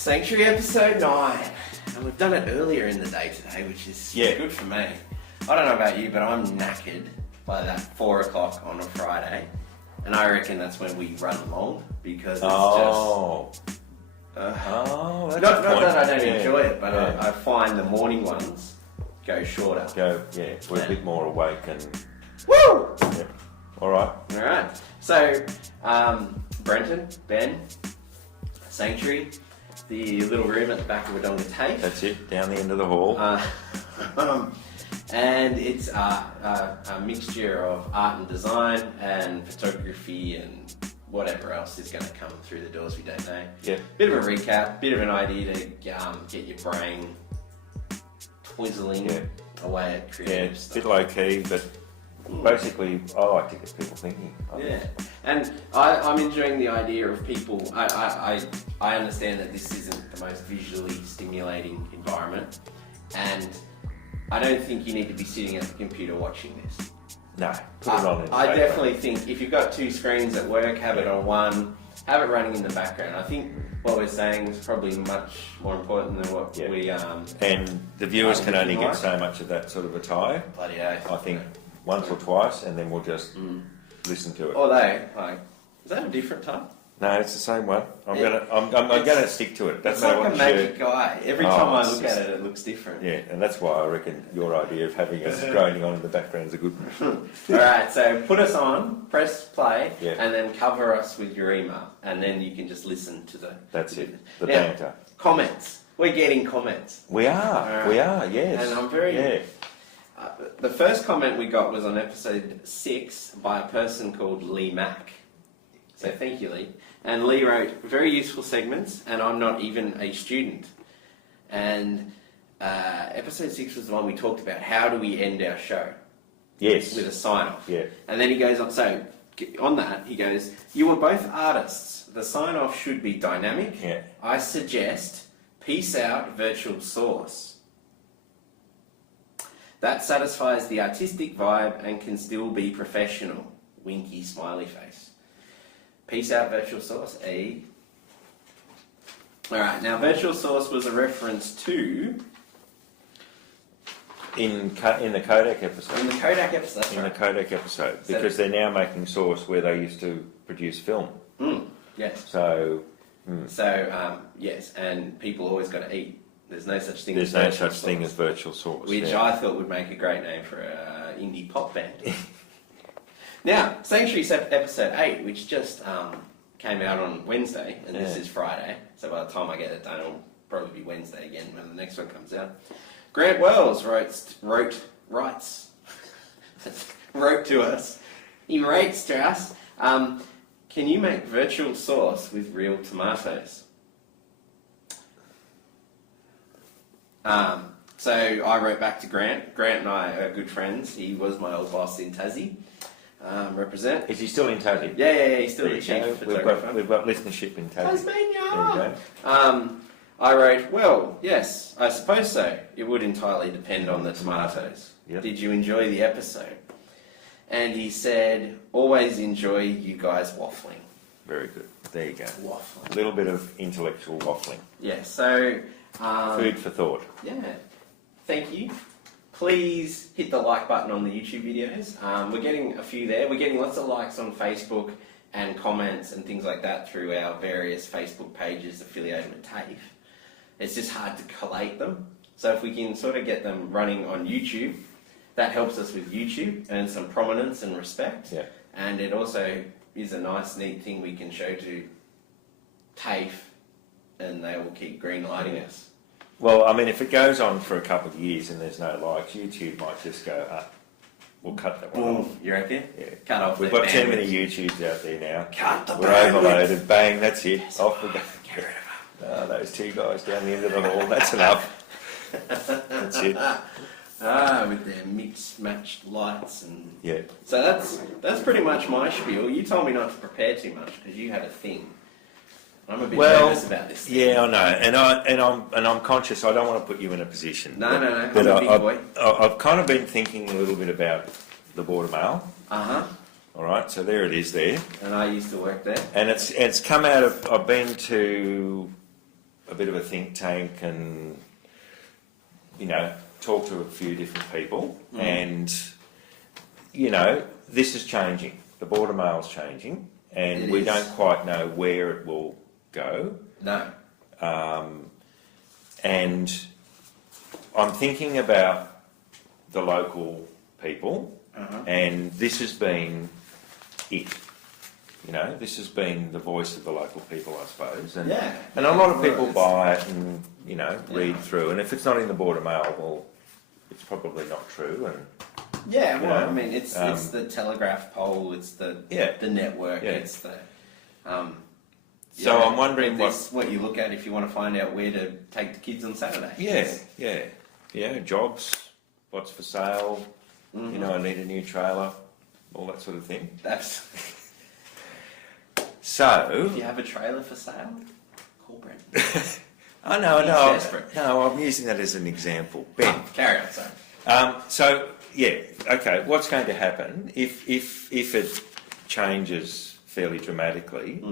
Sanctuary episode 9. And we've done it earlier in the day today, which is good for me. I don't know about you, but I'm knackered by that 4 o'clock on a Friday. And I reckon that's when we run long, because it's just... that's not a point. that I don't enjoy it, but I find the morning ones go shorter. We're a bit more awake and... Woo! Yeah. Alright. So, Brenton, Ben, Sanctuary, the little room at the back of Wodonga TAFE. That's it, down the end of the hall. And it's a mixture of art and design and photography and whatever else is going to come through the doors, we don't know. Yeah. Bit of a recap, bit of an idea to get your brain twizzling away at creative stuff. Yeah, a bit low-key, but basically I like to get people thinking. And I'm enjoying the idea of people. I understand that this isn't the most visually stimulating environment, and I don't think you need to be sitting at the computer watching this. No, put it on. I definitely think if you've got 2 screens at work, have it on one, have it running in the background. I think what we're saying is probably much more important than what we... and the viewers can only get so much of that sort of attire. Bloody oath. I think once or twice, and then we'll just listen to it. Although, is that a different type? No, it's the same one. I'm gonna stick to it. That's like a magic eye. Every time I look at it, it looks different. Yeah, and that's why I reckon your idea of having us groaning on in the background is a good one. Alright, so put us on, press play, and then cover us with your email, and then you can just listen to the... That's it, the banter. Comments. We're getting comments. We are, yes. And I'm very... the first comment we got was on episode 6 by a person called Lee Mack. So thank you, Lee. And Lee wrote, very useful segments, and I'm not even a student. And episode 6 was the one we talked about, how do we end our show? Yes. With a sign-off. Yeah. And then he goes on, so on that, he goes, you were both artists. The sign-off should be dynamic. Yeah. I suggest, peace out, virtual source. That satisfies the artistic vibe and can still be professional. Winky smiley face. Peace out, virtual source. Alright, now virtual source was a reference to... In the Kodak episode. In the Kodak episode, that's In the Kodak episode. Because they're now making source where they used to produce film. Yes. So... yes, and people always got to eat. There's no such thing as virtual source. Which I thought would make a great name for an indie pop band. Now, Sanctuary episode 8, which just came out on Wednesday, and this is Friday, so by the time I get it done, it'll probably be Wednesday again when the next one comes out. Grant Wells wrote to us. He writes to us, can you make virtual sauce with real tomatoes? So I wrote back to Grant. Grant and I are good friends. He was my old boss in Tassie. Represent. Is he still in Tassie? Yeah, he's still the chief photographer. We've got listenership in Tassie. Tasmania! I wrote, well, yes, I suppose so. It would entirely depend on the tomatoes. Yep. Did you enjoy the episode? And he said, always enjoy you guys waffling. Very good. There you go. Waffling. A little bit of intellectual waffling. Yeah, so... food for thought. Yeah. Thank you. Please hit the like button on the YouTube videos. We're getting a few there. We're getting lots of likes on Facebook and comments and things like that through our various Facebook pages affiliated with TAFE. It's just hard to collate them. So if we can sort of get them running on YouTube, that helps us with YouTube, earn some prominence and respect. Yeah. And it also is a nice, neat thing we can show to TAFE, and they will keep green lighting us. Well, I mean, if it goes on for a couple of years and there's no likes, YouTube might just go, we'll cut that one off. You reckon? Yeah. Cut off. We've got too many YouTubes out there now. Cut the We're overloaded. Bang, that's it. Yes, off we go. Get rid of them. Those 2 guys down the end of the hall, that's enough. That's it. With their mixed, matched lights and... Yeah. So that's pretty much my spiel. You told me not to prepare too much because you had a thing. I'm a bit nervous about this thing. Yeah, I know, and I'm conscious. I don't want to put you in a position. No. But I'm a big boy. I've kind of been thinking a little bit about the Border Mail. Uh-huh. All right, so there it is there. And I used to work there. And it's come out of, I've been to a bit of a think tank and, you know, talk to a few different people, and, you know, this is changing. The border mail's changing, and we don't quite know where it will go. No. And I'm thinking about the local people, and this has been it. You know, this has been the voice of the local people, I suppose. And, and a lot of people buy it and, you know, read through. And if it's not in the border mail, well, it's probably not true. And I mean, it's the Telegraph poll, it's the network, it's the... so I'm wondering what you look at if you want to find out where to take the kids on Saturday. Yeah, jobs, what's for sale, you know, I need a new trailer, all that sort of thing. So... If you have a trailer for sale, call Brenton. No, I'm using that as an example. Ben. Carry on, sorry. Okay, what's going to happen if it changes fairly dramatically?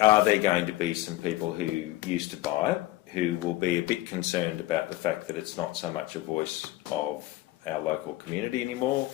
Are there going to be some people who used to buy it who will be a bit concerned about the fact that it's not so much a voice of our local community anymore,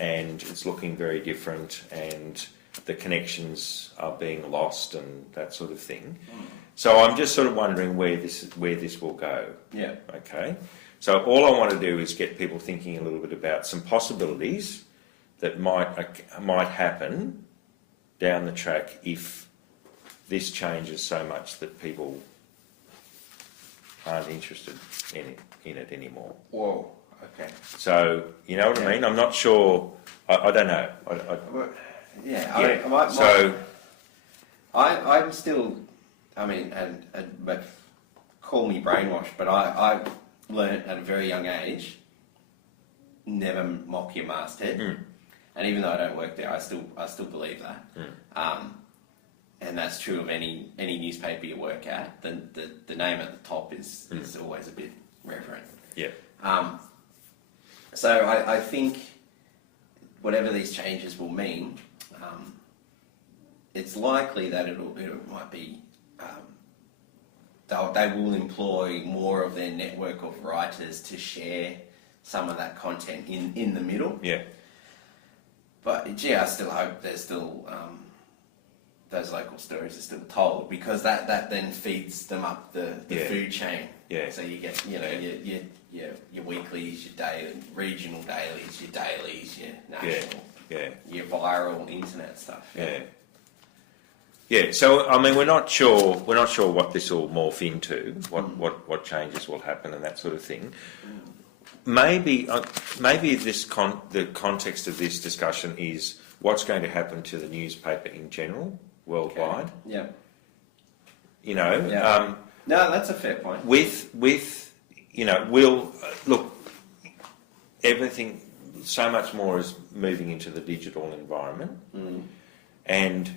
and it's looking very different, and the connections are being lost and that sort of thing? So I'm just sort of wondering where this will go. Yeah. Okay. So all I want to do is get people thinking a little bit about some possibilities that might happen down the track if this changes so much that people aren't interested in it anymore. Whoa. Okay. So you know what I mean? I'm not sure. I don't know. I'm still. I mean, but call me brainwashed, but I learnt at a very young age, never mock your masthead. And even though I don't work there, I still believe that. And that's true of any newspaper you work at. The name at the top is always a bit reverent. Yeah. So I think whatever these changes will mean, it's likely that it might be. They will employ more of their network of writers to share some of that content in the middle. Yeah. But gee, I still hope there's still those local stories are still told, because that then feeds them up the food chain. Yeah. So you get your weeklies, your regional dailies, your dailies, your national, your viral internet stuff. Yeah, so I mean, we're not sure what this will morph into, what changes will happen and that sort of thing. Maybe the context of this discussion is what's going to happen to the newspaper in general, worldwide. Okay. Yeah. You know. No, that's a fair point. With you know, look, everything, so much more is moving into the digital environment, and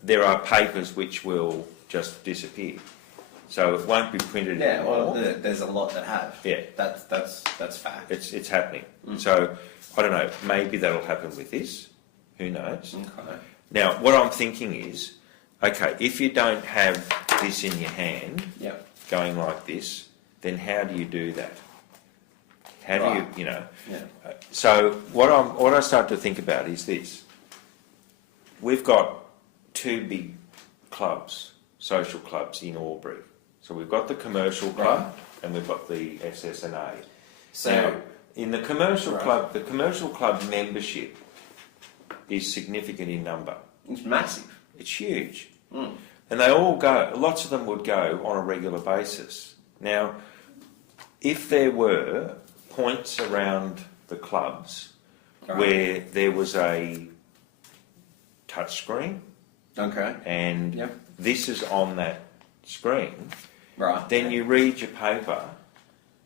there are papers which will just disappear, so it won't be printed anymore. Well, there's a lot that have. Yeah, that's fact. It's happening. So I don't know. Maybe that'll happen with this. Who knows? Okay. Now, what I'm thinking is, okay, if you don't have this in your hand, going like this, then how do you do that? How do you know? Yeah. So what I start to think about is this: we've got two big clubs, social clubs in Albury. So we've got the commercial club and we've got the SSNA. So now, in the commercial club, the commercial club membership is significant in number. It's massive. It's huge. And they all go, lots of them would go on a regular basis. Now, if there were points around the clubs where there was a touch screen, and this is on that screen, then you read your paper,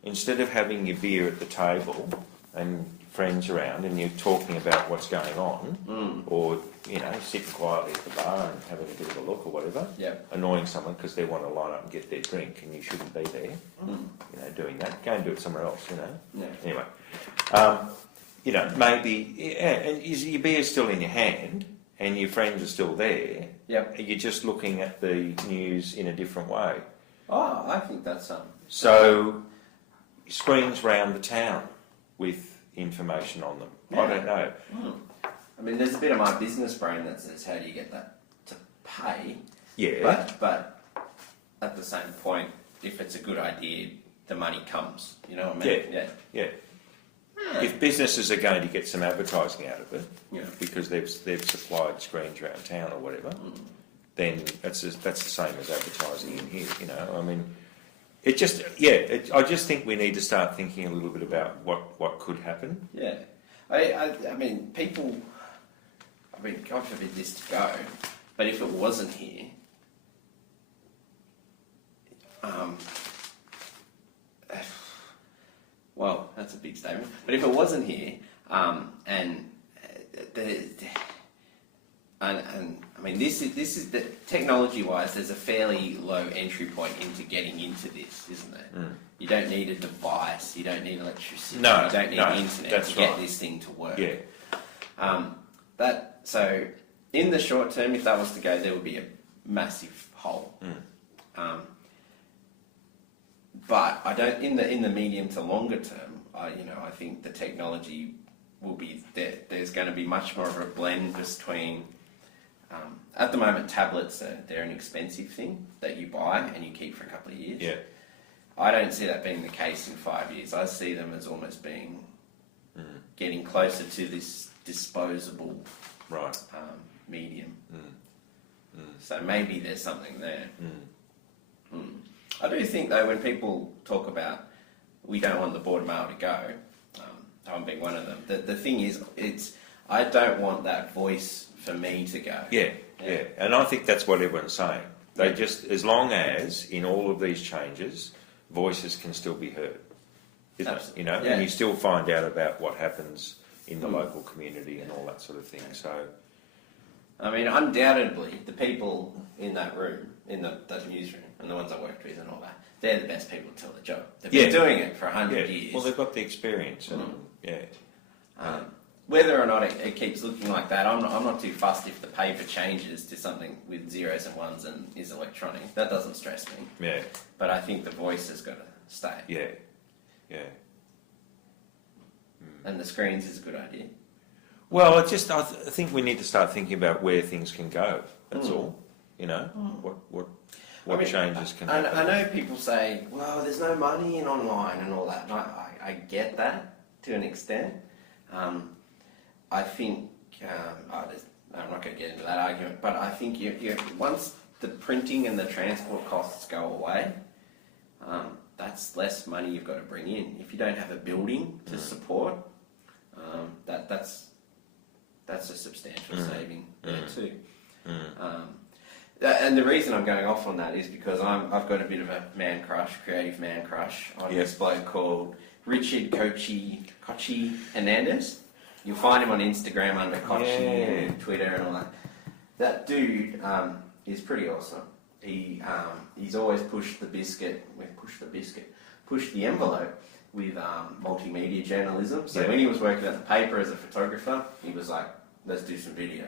instead of having your beer at the table and friends around and you're talking about what's going on, or, you know, sitting quietly at the bar and having a bit of a look or whatever, annoying someone because they want to line up and get their drink and you shouldn't be there, you know, doing that. Go and do it somewhere else, you know. Anyway, you know, maybe, and your beer's still in your hand, and your friends are still there, Yep. you're just looking at the news in a different way. Oh, I think that's So, screens round the town with information on them. Yeah. I don't know. I mean, there's a bit of my business brain that says, how do you get that to pay? Yeah. But at the same point, if it's a good idea, the money comes. You know what I mean? Yeah. If businesses are going to get some advertising out of it, Yeah. because they've supplied screens around town or whatever, then that's the same as advertising in here. You know, I mean, it just I just think we need to start thinking a little bit about what could happen. Yeah. I mean, people. I mean, God forbid this to go, but if it wasn't here, well, that's a big statement. But if it wasn't here, and I mean, this is the technology-wise. There's a fairly low entry point into getting into this, isn't there? You don't need a device. You don't need electricity. No, you don't need the internet to get this thing to work. Yeah. So in the short term, if that was to go, there would be a massive hole. But I don't. In the medium to longer term, I think the technology will be there. There's going to be much more of a blend between. At the moment, tablets they're an expensive thing that you buy and you keep for a couple of years. Yeah. I don't see that being the case in 5 years. I see them as almost being getting closer to this disposable medium. So maybe there's something there. I do think though, when people talk about we don't want the board mail to go, I'm being one of them. The thing is, I don't want that voice for me to go. Yeah, and I think that's what everyone's saying. They just, as long as in all of these changes, voices can still be heard, isn't it? You know, and you still find out about what happens in the local community and all that sort of thing. So, I mean, undoubtedly, the people in that room, in that newsroom, and the ones I worked with and all that, they're the best people to tell the job. They've been doing it for 100 years. Well, they've got the experience, and whether or not it keeps looking like that, I'm not too fussed if the paper changes to something with zeros and ones and is electronic. That doesn't stress me. Yeah. But I think the voice has got to stay. Yeah. And the screens is a good idea. Well, I think we need to start thinking about where things can go. That's all. You know, what changes can happen. I know people say, well, there's no money in online and all that. And I get that to an extent. I think, I'm not going to get into that argument, but I think once the printing and the transport costs go away, that's less money you've got to bring in. If you don't have a building to support, that's a substantial saving there too. And the reason I'm going off on that is because I've got a bit of a creative man crush on this bloke called Richard Kochi Hernandez. You'll find him on Instagram under Kochi and Twitter and all that. That dude is pretty awesome. He's always pushed the envelope with multimedia journalism. So when he was working at the paper as a photographer, he was like, let's do some video.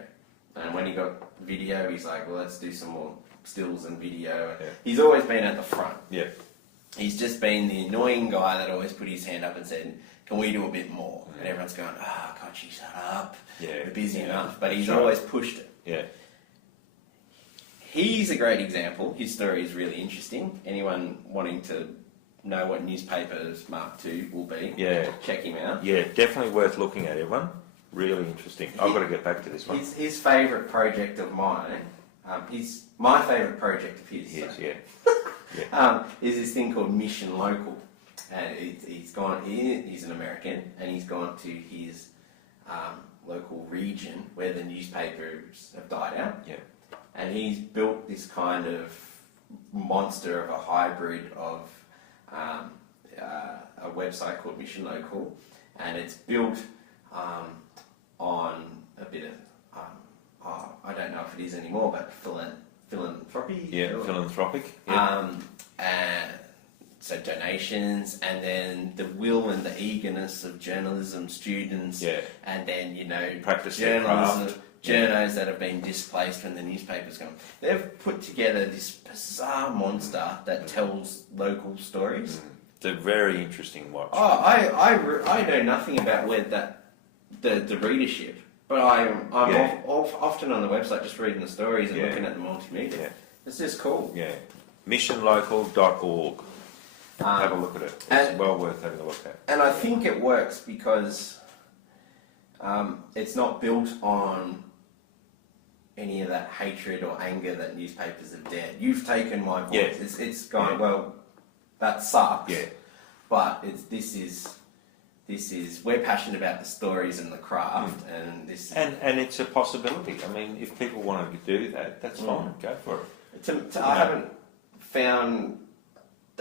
And when he got video, he's like, well, let's do some more stills and video. Yeah. He's always been at the front. Yeah. He's just been the annoying guy that always put his hand up and said, can we do a bit more? And everyone's going, Kochi, shut up. We're busy enough. But he's always pushed it. Yeah. He's a great example. His story is really interesting. Anyone wanting to know what newspapers Mark II will be, check him out. Yeah, definitely worth looking at, everyone. Really interesting. I've got to get back to this one. His favourite project of mine, my favourite project of his, is this thing called Mission Local. And he's an American, and he's gone to his local region where the newspapers have died out. Yeah. And he's built this kind of monster of a hybrid of a website called Mission Local, and it's built on a bit of, I don't know if it is anymore, but philanthropy. Yeah, philanthropic. So donations, and then the will and the eagerness of journalism students, and then practice their craft. journos that have been displaced when the newspaper's gone. They've put together this bizarre monster that tells local stories. It's a very interesting watch. Oh, I know nothing about where the readership, but I'm often on the website just reading the stories and looking at the multimedia. Yeah. It's just cool. Yeah. Missionlocal.org. Have a look at it. It's well worth having a look at. And I think it works because it's not built on any of that hatred or anger that newspapers have dared. You've taken my voice. Yeah. It's gone, well, that sucks. Yeah. But this is we're passionate about the stories and the craft, and this and it's a possibility. I mean, if people want to do that, that's fine. Go for it. I haven't found.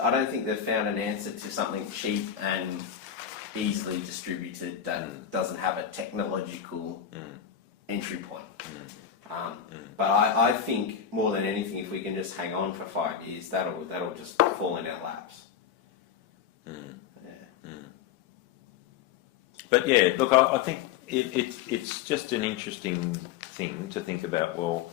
I don't think they've found an answer to something cheap and easily distributed that doesn't have a technological entry point. But I think more than anything, if we can just hang on for 5 years, that'll just fall in our laps. But yeah, look, I think it's just an interesting thing to think about. Well,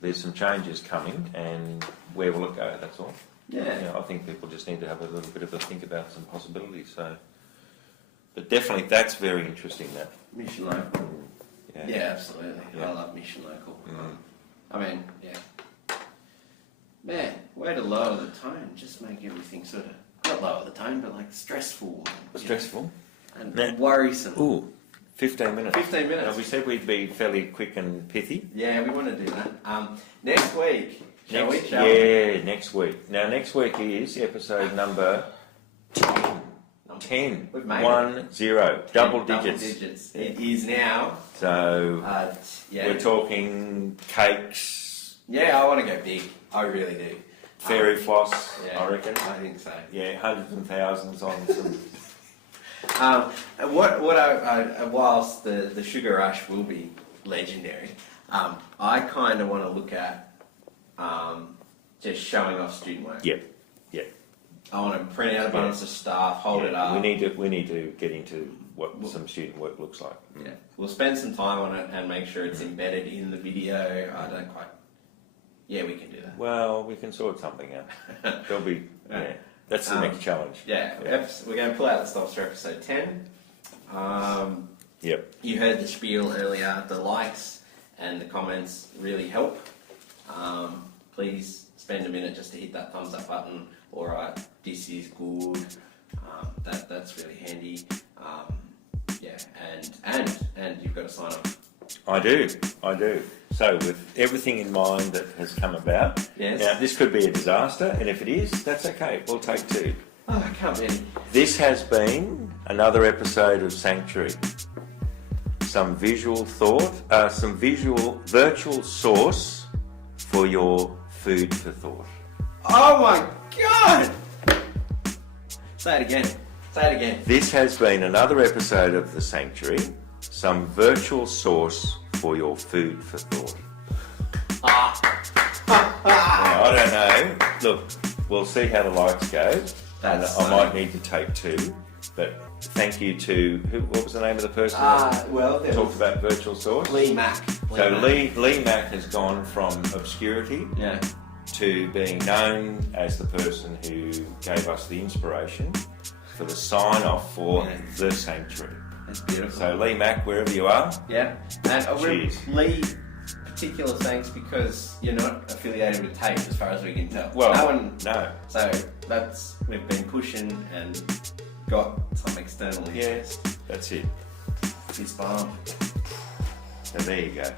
there's some changes coming, and where will it go? That's all. Yeah. I think people just need to have a little bit of a think about some possibilities. So, but definitely, that's very interesting. That Mission Local. Yeah, absolutely. Yeah. I love Mission Local. I mean, man, way to lower the tone, just make everything sort of not lower the tone, but like stressful. stressful. And worrisome. Ooh, 15 minutes. 15 minutes. Now, we said we'd be fairly quick and pithy. Yeah, we want to do that. Next week, shall we? Next week. Now, next week is episode number 10. 10. We've made 1, 0. Double digits. It is now. So, yeah. we're talking cakes. Yeah, I want to go big. I really do. Fairy floss, yeah, I reckon. I think so. Yeah, hundreds and thousands on some... Whilst the sugar rush will be legendary, I kind of want to look at just showing off student work. Yep. I want to print out a bunch of stuff, hold it up. We need to get into what some student work looks like. Yeah, we'll spend some time on it and make sure it's embedded in the video. I don't quite. Yeah, we can do that. Well, we can sort something out. There'll be. Yeah. That's the next challenge. Yeah, we're going to pull out the stops for episode 10. Yep. You heard the spiel earlier. The likes and the comments really help. Please spend a minute just to hit that thumbs up button. All right, this is good. That's really handy. And you've got to sign up. I do. So with everything in mind that has come about, now this could be a disaster, and if it is, that's okay. We'll take 2. Oh, I can't be. This has been another episode of Sanctuary. Some visual thought, some virtual source for your food for thought. Oh my God! Say it again. This has been another episode of The Sanctuary. Some virtual source for your food for thought. Now, I don't know. Look, we'll see how the likes go. I might need to take 2. But thank you to what was the name of the person that talked about virtual source? Lee Mack. Lee Mack has gone from obscurity Yeah. to being known as the person who gave us the inspiration for the sign-off for The Sanctuary. That's beautiful. So Lee Mack, wherever you are. Yeah. And Cheers. Lee, particular thanks because you're not affiliated with TAFE as far as we can tell. Well, no one. No. So we've been pushing and got some external interest. That's it. Fist bump. So there you go.